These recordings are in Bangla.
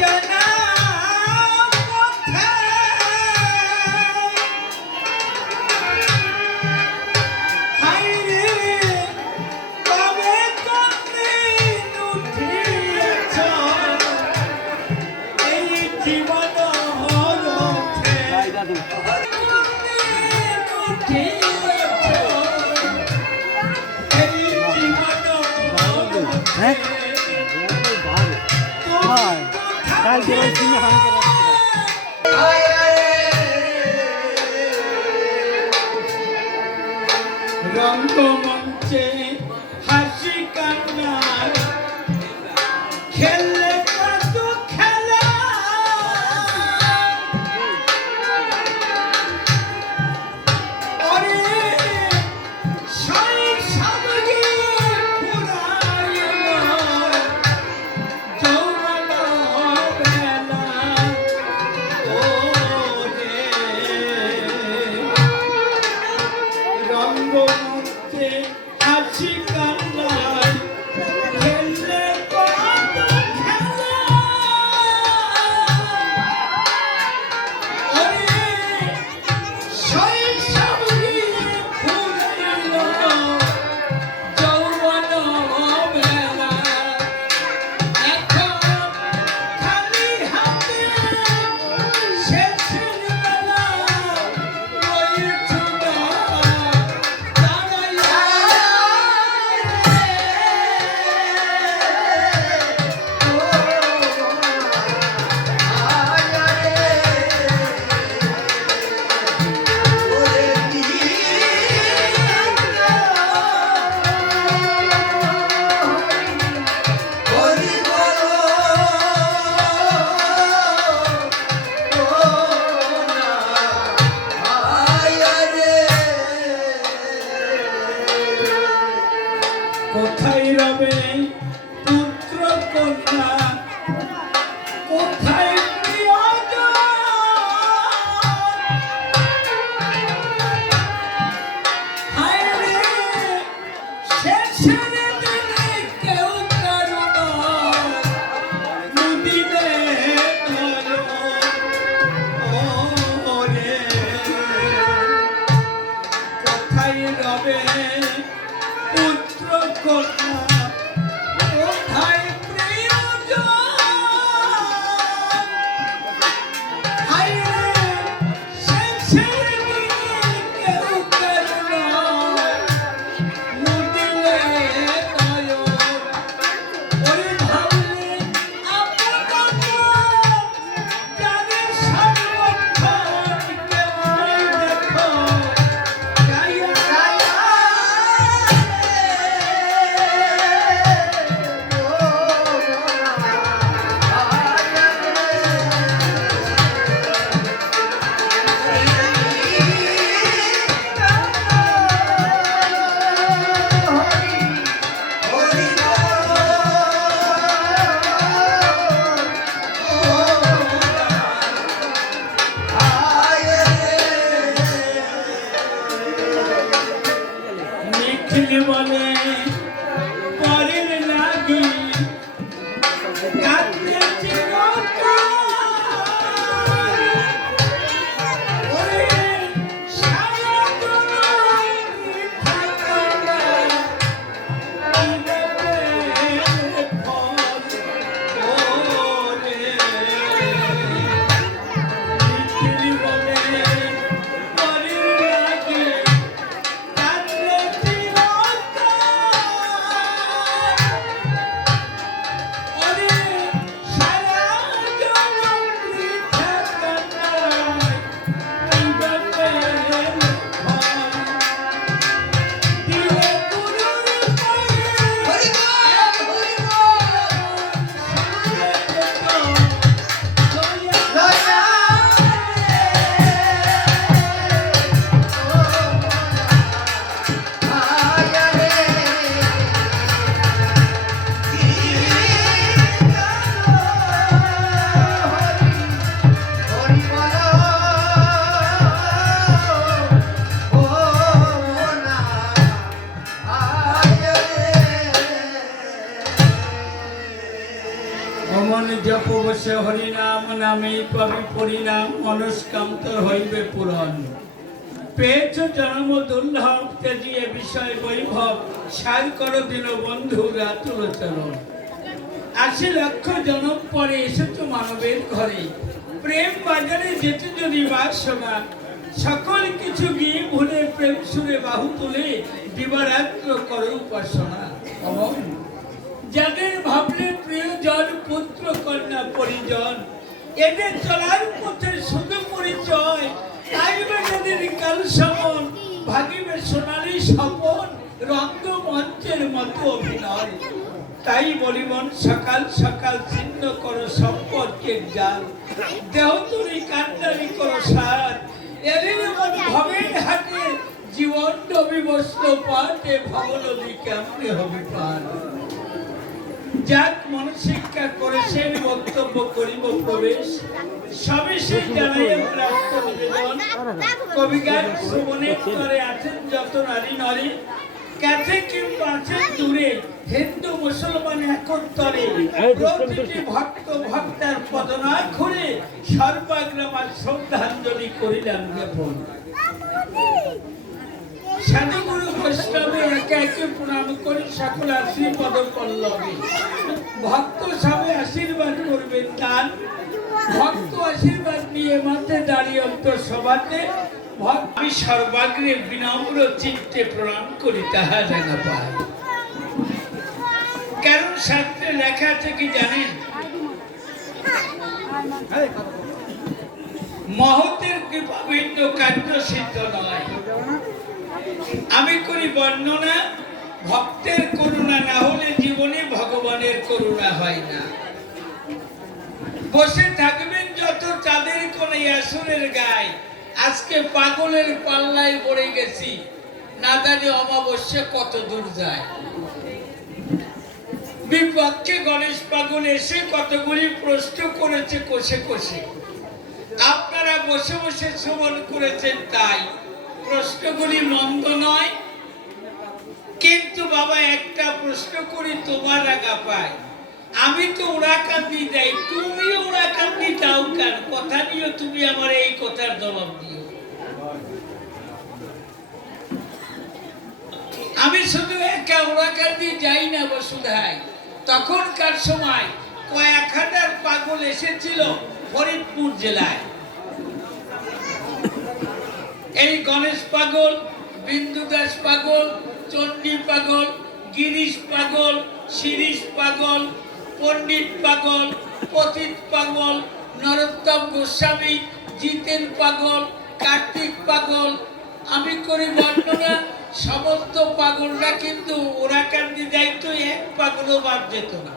অজানা পথে হায়রে কবে কোনদিন উঠিয়েছ এই জীবন রথে কোনদিন উঠিয়েছ এই জীবন রথে রঙ্গমঞ্চে হাসি কান্নার খেললে কত খেলা ওরে শৈশবকে ফুরাইল যৌবন বেলা ওরে রঙ্গমঞ্চে হরিনাম নামেই পাবি পরিণাম, মনস্কান্ত হইবে পূরণ। পেয়েছ জন্ম দুর্লভ, তেজিয়ে বিষয় বৈভব, সার করো দীনবন্ধু রাতুল চরণ। ৮০ লক্ষ জনম পরে এসেছো মানবের ঘরে, প্রেম বাজারে যেতে যদি বাসনা, সকল কিছু গিয়ে ভুলে প্রেম সুরে বাহু তুলে দিবারাত্র করো উপাসনা। যাদের ভাবলে প্রিয়জন, পুত্র কন্যা পরিজন, এদের চলার পথে শুধু পরিচয়, আইবে যাদের কাল সমন, ভাগিবে সোনালী স্বপন, রঙ্গমঞ্চের মতো অভিনয়। তাই বলিবন সকাল সকাল ছিন্ন করো সম্পর্কের জাল, দেহ তুরি কান্ডারি করো সার, এদের মন ভবের হাতে জীবন নবিবস্ত পাটে, ভব নদী কেমনে হবে পার। যাক মনশিক্ষা করেছেন বক্তব্য করিব প্রবেশ, সবিশেষ জানাই আমার আত্মনিবেদন। কবিগান শ্রবণের তরে আছেন যত নারী নারী, কাছে কিংবা আছেন দূরে, হিন্দু মুসলমান একত্তরে, প্রতিটি ভক্ত ভক্তার পদনা ঘুরে, সর্বাগ্রামার শ্রদ্ধাঞ্জলি করিলাম জ্ঞাপন। সাধুগুরু বৈষ্ণবে একে একে প্রণাম করি সকল আশীর্বাদ পল্লবে। ভক্ত সবে আশীর্বাদ করবেন দান, ভক্ত আশীর্বাদ নিয়ে মাঠে দাঁড়িয়ে অন্তর সভাতে আমি সর্বাগ্রে বিনম্র চিত্তে প্রণাম করি, তাহা যেন পাই। কারণ শাস্ত্রে লেখা আছে কি জানেন, মহতের কৃপা ভিন্ন কার্য সিদ্ধ নয়। আমি করি বর্ণনা, ভক্তের করুণা না হলে জীবনে ভগবানের করুণা হয় না। বসে থাকবেন যত চাঁদের কোণে আসরের গায়ে, আজকে পাগলের পাল্লায় পড়ে গেছি, না জানি অমাবস্যা কত দূর যায়। বিপক্ষে গণেশ পাগল এসে কতগুলি প্রশ্ন করেছে কষে কষে, আপনারা বসে বসে শ্রবণ করেছেন, তাই প্রশ্নগুলি মন্দ নয়। কিন্তু বাবা একটা প্রশ্ন করি, তোমার রাগা পায়, আমি তো ওরাকান্দি দেই, তুমিও ওরাকান্দি দাও কেন? কথা নিও, তুমি আমার এই কথার জবাব দিও। আমি শুধু একা ওরাকান্দি যাই না বসুধায়, তখনকার সময় কয়েক হাজার পাগল এসেছিল ফরিদপুর জেলায়। এই গণেশ পাগল, বিন্দু দাস পাগল, চণ্ডী পাগল, গিরিশ পাগল, শিরিষ পাগল, পণ্ডিত পাগল, পতিত পাগল, নরোত্তম গোস্বামী, জিতেন পাগল, কার্তিক পাগল, আমি করি বর্ণনা। সমস্ত পাগলরা কিন্তু ওরাকান্দি যাইতো, এক পাগলও বাদ যেত না।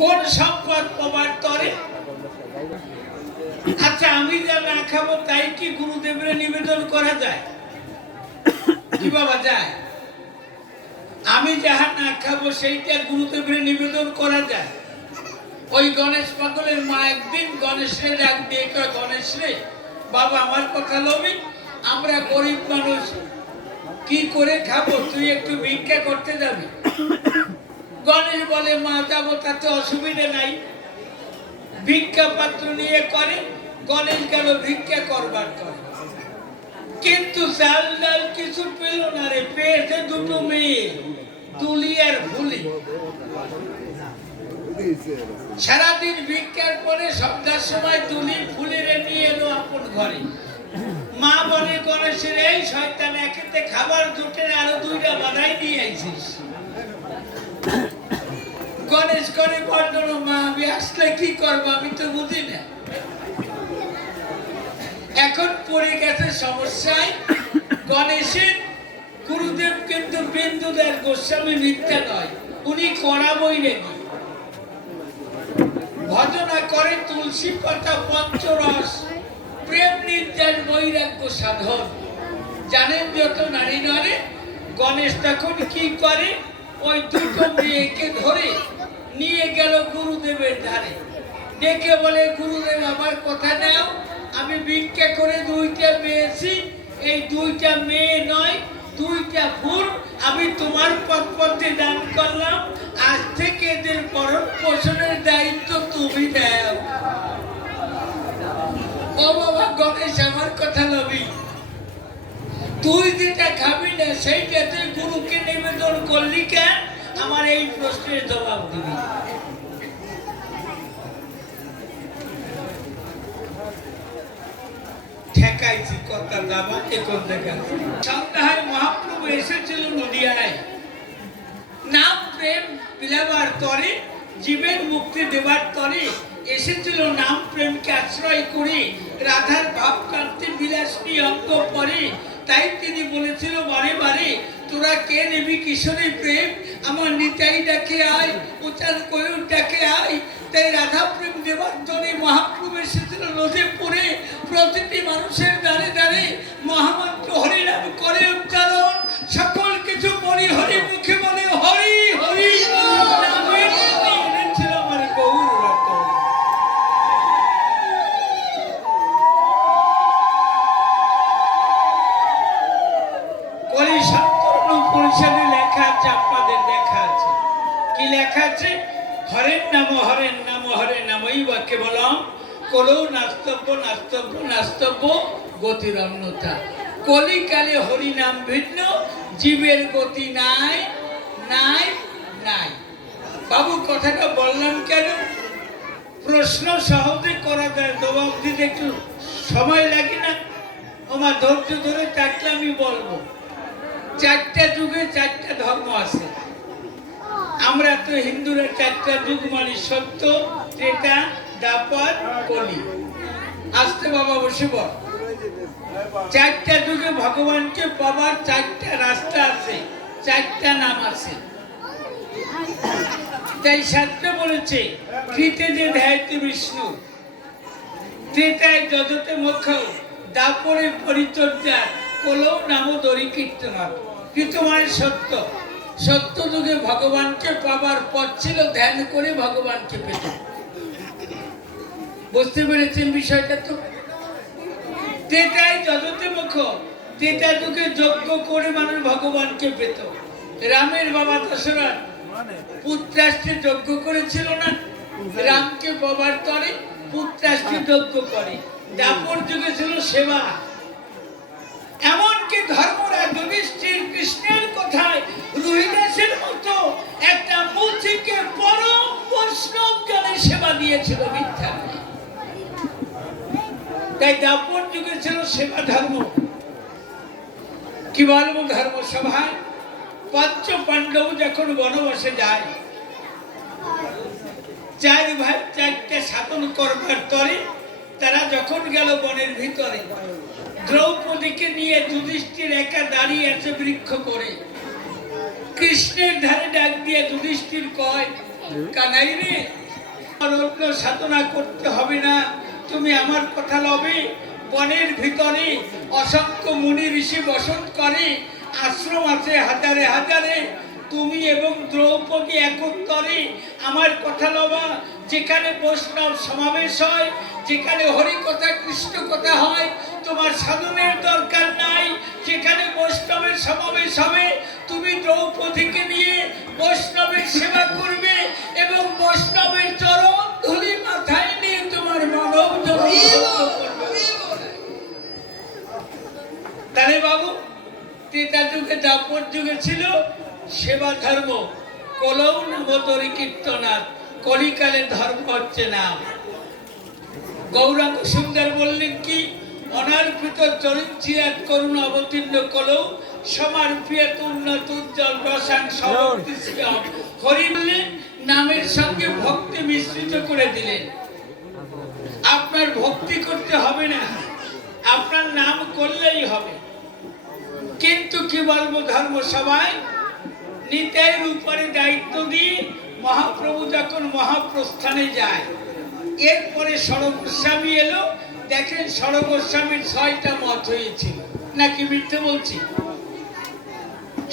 কোন সম্পদ পাবার তরে? আচ্ছা, আমি যা না খাবো তাই কি গুরুদেবের নিবেদন করা যায়? কি বাবা যায়? আমি যাহা না খাবো সেইটা গুরুদেবের নিবেদন করা যায়? ওই গণেশ পাগলের মা একদিন গণেশরে ডাক দিয়ে কয়, গণেশ রে বাবা, আমার কথা লবি, আমরা গরিব মানুষ, কি করে খাবো, তুই একটু ভিক্ষা করতে যাবি? গণেশ বলে, মা যাবো, তাতে অসুবিধা নাই। ভিক্ষা পাত্র নিয়ে করে, গণেশ গেল ভিক্ষা করবার করে, কিন্তু চাল ডাল কিছু পেল না রে। পেয়েছে দুটো মেয়ে, তুলি আর ফুলি। সারাদিন ভিক্ষার পরে সন্ধ্যার সময় তুলি ফুলিরে নিয়ে এলো আপন ঘরে। মা বলে, গণেশের এই শয়তান, একেতে খাবার জোটে, আরো দুইটা বাধাই নিয়ে আইছিস। গণেশ করে বর্ণন, মা আমি আসলে কি করবো, আমি তো বুঝি না। এখন পড়ে গেছে সমস্যায়। গণেশের গুরুদেব কিন্তু বিন্দু দাস গোস্বামী মিথ্যা নয়, উনি করাবই নাকি। ভজনা করে তুলসী পাতা পঞ্চরস, প্রেম নির্যাস বৈরাগ্য সাধন। জানেন যত নারী নরে, গণেশ তখন কি করে, ওই দুটো মেয়েকে ধরে নিয়ে গেল গুরুদেবের ধারে। ডেকে বলে, গুরুদেব আমার কথা নাও, আমি ভিক্ষা করে দুইটা পেয়েছি, এই দুইটা মেয়ে নয়, দুইটা ফুল আমি তোমার পথে দান করলাম, আজ থেকে এদের ভরণ পোষণের দায়িত্ব তুমি দাও। ও বাবা গণেশ, আমার কথা লবি, তুই যেটা খাবি না সেইটা তুই গুরুকে নিবেদন করলি কেন? আমার এই প্রশ্নের জবাব দিবি। ঠেকাইছি কথা দাবা এখন দেখা। সন্ধ্যায় মহাপ্রভু এসেছিল নদিয়ায় নাম প্রেম বিলাবার তরে, জীবের মুক্তি দেবার তরে এসেছিল নাম প্রেমকে আশ্রয় করে, রাধার ভাব কান্তি বিলাসী অঙ্গ পরে। তাই তিনি বলেছিল বারে বারে, তোরা কে নেবি কিশোরী প্রেম, আমার নিতাই ডাকে আয়, উচান কয়ুর ডাকে আয়। তাই রাধা প্রেম দেবার তরে মহাপ্রভু এসেছিল নদে পড়ে, প্রতিটি মানুষের দ্বারে দ্বারে মহামন্ত্র হরিনাম করে উচ্চারণ, সকল কিছু বলি হরি মুখে বলে হরি হরি। নামের জন্য এনেছিল আমার গৌর রতন। কলি সত্তর পরিষদে লেখা আছে, আপনাদের দেখা আছে। কি লেখা আছে? হরেন নাম হরেন নাম হরে নামই বা কেবলম, কলৌ নাস্তব্য নাস্তব্য নাস্তব্য গতির অন্যথা। কলিকালে হরি নাম ভিন্ন, জীবের গতি নাই নাই নাই। বাবু কথাটা বললাম কেন? প্রশ্ন সহজে করা যায়, জবাব দিতে একটু সময় লাগে না? আমার ধৈর্য ধরে থাকলে আমি বলবো। চারটা যুগে চারটা ধর্ম আছে। আমরা তো হিন্দুরা চারটা যুগ মানি, সত্য, ত্রেতা, দ্বাপর, কলি। আসতে বাবা বসে বল। চারটা যুগে ভগবানকে পাবার চারটা রাস্তা আছে, চারটা নাম আছে। তাই শাস্ত্রে বলেছে, কৃতে যে ধ্যায়তে বিষ্ণু, ত্রেতায় যজতে মোক্ষ, দ্বাপরে পরিচর্যা, কলৌ নাম দরি কীর্তনাথ। কৃত মানে সত্য। সত্য যুগে ভগবানকে পাবার পথ ছিল ধ্যান করে ভগবানকে পেত। বুঝতে পেরেছেন বিষয়টা? তো ত্রেতায় যজতে মুখ, ত্রেতা যুগে যজ্ঞ করে মানুষ ভগবানকে পেত। রামের বাবা দশরথ পুত্রাষ্ট্রে যজ্ঞ করেছিল না, রামকে পাবার তরে পুত্রাষ্ট্রে যজ্ঞ করে। দ্বাপর যুগে ছিল সেবা। এমনকি ধর্মরাজ যুধিষ্ঠির কৃষ্ণের কথায় রুহিদাসের মতো একটা মুচিকে পরম বৈষ্ণব জ্ঞানে সেবা দিয়েছিল মিথ্যা। তাই দ্বাপর যুগে ছিল সেবা ধর্ম। কি বলবো, ধর্ম সভায় পঞ্চ পাণ্ডব যখন বনবাসে যায়, চার ভাই চারটে সাধন করবার তরে তারা যখন গেল বনের ভিতরে, দ্রৌপদীকে নিয়ে যুধিষ্ঠির একা দাঁড়িয়ে আছে বৃক্ষ করে। কৃষ্ণের ধারে ডাক দিয়ে যুধিষ্ঠির কয়, কানাই রে, অন্য সাধনা করতে হবে না, তুমি আমার কথা লবে। বনের ভিতরে অসংখ্য মুনি ঋষি বসত করে, আশ্রম আছে হাজারে হাজারে, তুমি এবং দ্রৌপদী একত্তরে আমার কথা লবা। যেখানে বৈষ্ণব সমাবেশ হয়, যেখানে হরি কথা কৃষ্ণ কথা হয়, তোমার সাধনের দরকার নাই। যেখানে বৈষ্ণবের সমাবেশ হবে, তুমি দ্রৌপদীকে নিয়ে বৈষ্ণবের সেবা করবে এবং বৈষ্ণবের চরণ ধুলি মাথায় নিয়ে তোমার মানব জন্ম করবে। তাহলে বাবু, ত্রেতা যুগে দ্বাপর যুগে ছিল সেবা ধর্ম, কলৌ নাম দরি কীর্তনাথ। কলিকালে ধর্ম হচ্ছে নাম। গৌরাঙ্গ সুন্দর বললেন কি, অনার্পিত চরিচিরাত করুণ অবতীর্ণ কলৌ, সমার্পিত উন্নত উজ্জ্বল রসাং সমাপ্তি শ্রিয়ম। হরি বললেন, নামের সঙ্গে ভক্তি মিশ্রিত করে দিলেন। আপনার ভক্তি করতে হবে না, আপনার নাম করলেই হবে। কিন্তু কি বলবো, ধর্ম সবাই নিতাইয়ের উপরে দায়িত্ব দিয়ে মহাপ্রভু যখন মহাপ্রস্থানে যায়, এরপরে সরগোস্বামী এলো। দেখেন সরগোস্বামীর 6টা মত হয়েছিল, নাকি মিথ্যে বলছি?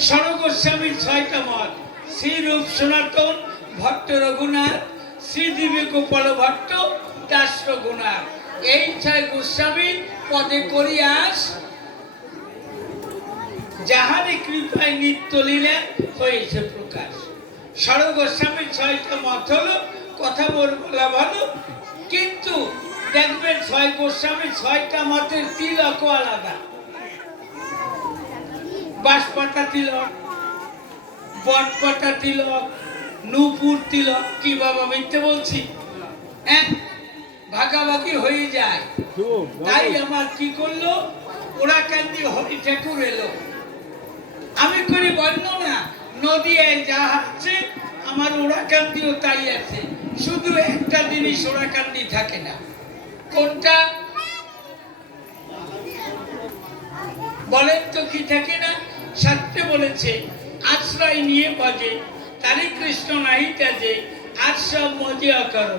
সরগোস্বামীর 6টা মত, শ্রী রূপ সনাতন, ভট্ট রঘুনাথ, শ্রীদেবী গোপাল ভট্ট, দাস রঘুনাথ। এই 6 গোস্বামী পদে করিয়াস যাহারে কৃপায় নিত্য লীলা হয়েছে প্রকাশ। সর গোস্বামীর 6টা মত হলো, কথা বলা ভালো, কিন্তু দেখবেন 6 গোস্বামীর 6টা মতের তিলকও আলাদা। বাঁশপাতা তিলক, বটপাতা তিলক, নূপুর তিলক। কি বাবা মিথ্যে বলছি? হ্যাঁ, ভাগাভাগি হয়ে যায়। তাই আমার কি করলো, ওরাকান্দি হরি ঠাকুর এলো। আমি করি বর্ণনা, নদীয়ায় যা আছে আমার ওরাকান্দিও তাই আছে। শুধু একটা জিনিস ওরাকান্দি থাকে না। কোনটা বলেন তো? কি থাকে না? শাস্ত্রে বলেছে আশ্রয় নিয়ে বাজে তারি কৃষ্ণ নাহি তেজে আজ সব মজিয়া করো।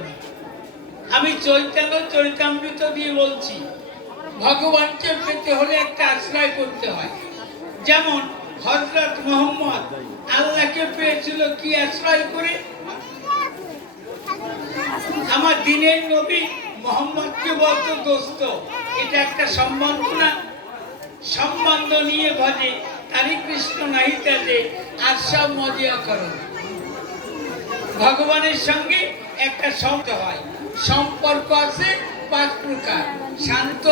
আমি চৈতন্য চরিতামৃত দিয়ে বলছি, ভগবানকে পেতে হলে একটা আশ্রয় করতে হয়। যেমন হযরত মুহাম্মদ আল্লাহকে পেয়েছিল কি আশ্রয় করে? আমার দিনের নবী মুহাম্মদকে বলতো দোস্ত। এটা একটা সম্বন্ধ না? সম্বন্ধ নিয়ে ভজে তারি কৃষ্ণ নাহি তেজে আজ সব মজিয়া করো। ভগবানের সঙ্গে একটা সম্পর্ক হয়। সম্পর্ক আছে 5 প্রকার: শান্ত,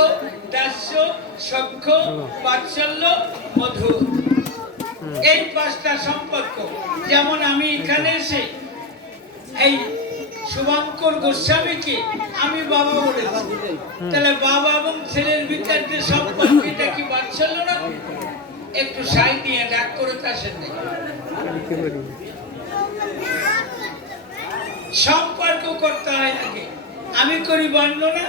দাস্য, সখ্য, বাৎসল্য, মধুর। এই 5টা সম্পর্ক। যেমন আমি এখানে এসে এই শুভঙ্কর গোস্বামীকে আমি বাবা বলেছি, তাহলে বাবা এবং ছেলের ভিতরে যে সম্পর্ক, এটা কি বাৎসল্য না? একটু সাই দিয়ে ডাক করে আসেন না। সম্পর্ক করতে হয় আগে। আমি করি বর্ণনা,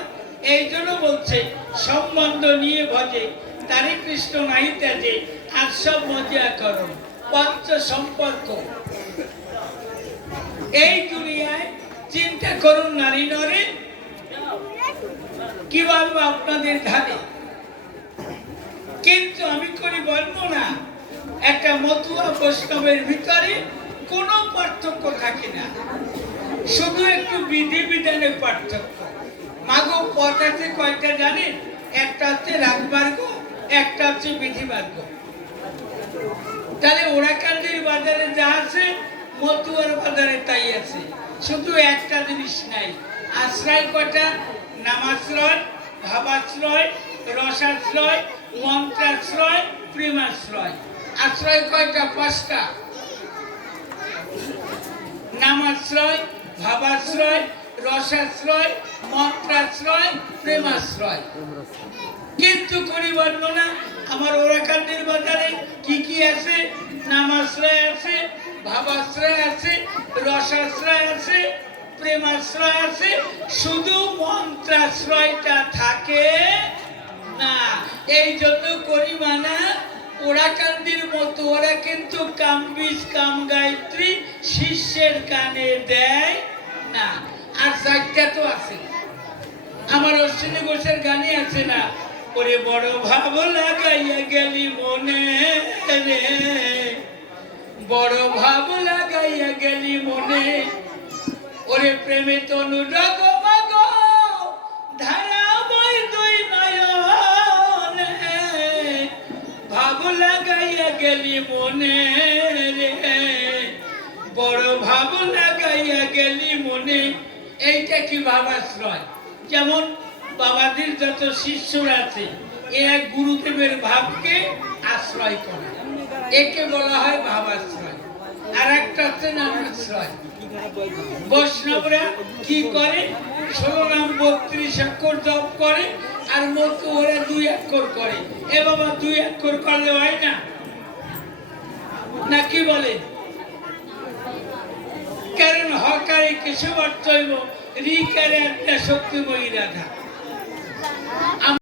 এই জন্য বলছে সম্বন্ধ নিয়ে ভজে তারি কৃষ্ণ নাহি তেজে আর সব মজিয়া করো। 5 সম্পর্ক। এই দুনিয়ায় চিন্তা করুন নারী নরে কি বলবো আপনাদের ধারে, কিন্তু আমি করি বর্ণনা একটা মতুয়া বৈষ্ণবের ভিতরে কোনো পার্থক্য থাকে না, শুধু একটু বিধি বিধানের পার্থক্য। মাগো পথ আছে কয়টা জানেন? একটা হচ্ছে রাজমার্গ, একটা হচ্ছে বিধিমার্গ। তাহলে ওরাকান্দির বাজারে যা আছে মতুয়ার বাজারে তাই আছে, শুধু একটা জিনিস নাই। আশ্রয় কয়টা? নামাশ্রয়, ভাবাশ্রয়, রসাশ্রয়, মন্ত্রাশ্রয়, প্রেমাশ্রয়। আশ্রয় কয়টা? 5টা। নামাশ্রয়, ভাবাশ্রয়, রসাশ্রয়, মন্ত্রাশ্রয়, প্রেমাশ্রয়। কিন্তু করি বর্ণনা আমার ওরাকান্দির বাজারে কি কি আছে? নামাশ্রয় আছে, ভাবাশ্রয় আছে, রসাশ্রয় আছে, প্রেমাশ্রয় আছে, শুধু মন্ত্রাশ্রয়টা থাকে না। এই জন্য করি মানা ওরাকান্দির মতো ওরা কিন্তু কামবিজ কাম গায়ত্রী শিষ্যের কানে দেয় না। আর 4টা তো আছে। আমার অশ্বিনী ঘোষের গানে আছে না, ওরে বড় ভাব লাগাইয়া গেলি মনে রে, বড় ভাব লাগাইয়া গেলি মনে, ওরে প্রেমে তনু ডগমগ ধারা বই 2 নয়নে, ভাব লাগাইয়া গেলি মনে রে, বড় ভাব লাগাইয়া গেলি মনে। এইটা কি ভাবাশ্রয়। যেমন বাবাদের যত শিষ্যরা আছে, এরা গুরুদেবের ভাবকে আশ্রয় করে, একে বলা হয় ভাবাশ্রয়। আর একটা হচ্ছে নামাশ্রয়। বৈষ্ণবরা কি করে? 16 নাম 32 অক্ষর জপ করে, আর মতো ওরা 2 অক্ষর করে। এ বাবা 2 অক্ষর করলে হয় না? নাকি বলে? কারণ হকারে কিছু অর্থ হইব রিকারে একটা শক্তিময়ী রাধা।